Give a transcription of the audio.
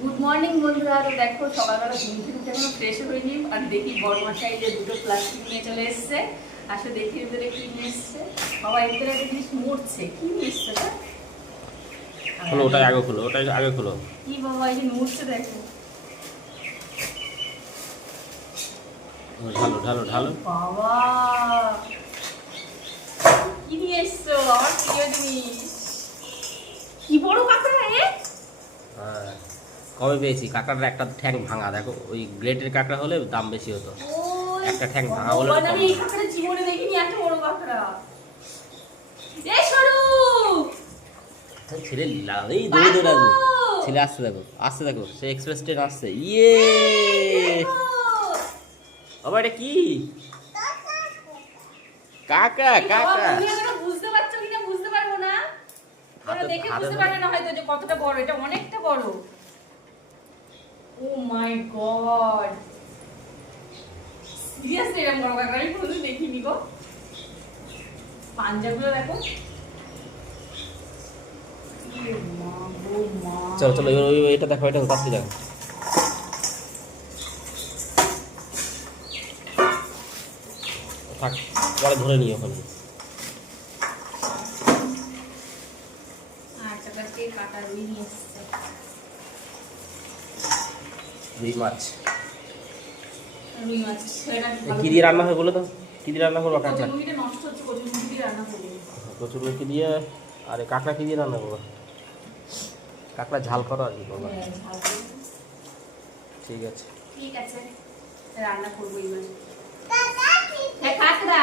Good morning বন্ধুরা। তো দেখো সকালবেলা ঘুম থেকে উঠে এখনো ফ্রেশ হয়নি, আর দেখি বড় মশাই যে দুটো প্লাস্টিক নিয়ে চলে এসছে। আসলে দেখি ভিতরে কি নিয়ে এসছে। বাবা ভিতরে একটা জিনিস মরছে, কি নিয়ে এসছে? খোলো, ওটাই আগে খোলো, ওটাই আগে খোলো। কি বাবা, এই যে নড়ছে দেখো। ঢালো ঢালো ঢালো। বাবা কি নিয়ে এসছো? আমার প্রিয় জিনিস। কি বড় কাঁকড়া এ! হ্যাঁ, কবে পেয়েছি কাঁকড়ার একটা ঠ্যাং ভাঙা। দেখো, ওই গ্রেটের কাঁকড়া হলে দাম বেশি হতো। একটা ঠ্যাং ভাঙা বলে ভগবান, আমি এই কাঁকড়া জীবনে দেখিনি, এত বড় কাঁকড়া। এ সরু ছেলে এই দৌড়ে দৌড়ে আসবে। ছেলে আসছে, দেখো আসছে, দেখো সে এক্সপ্রেস ট্রেন আসছে। ইয়ে বাবা, এটা কি? কাঁকড়া কাঁকড়া। বুঝতে পারছো কিনা বুঝতে পারবো না, তোমরা দেখে বুঝতে পারবে না হয়তো যে কতটা বড়। এটা অনেকটা বড়। ও মাই গড, সিরিয়াসলি এরকম বড় কাঁকড়া আমি কোনোদিন দেখিনি গো। পাঞ্জাগুলো দেখো। চলো চলো, এটা দেখো, এটা কাটতে দেখো। থাক, পরে ধরে নিই ওখানে। রুই মাছ। কি দিয়ে রান্না হয় বলো তো? কি দিয়ে রান্না করবো? কাঁচা কচুরমুখী দিয়ে। আর কাঁকড়া কি দিয়ে রান্না করবো? কাঁকড়া ঝাল করো আর কি করবো? ঠিক আছে, ঠিক আছে, রান্না করবো। কাঁকড়া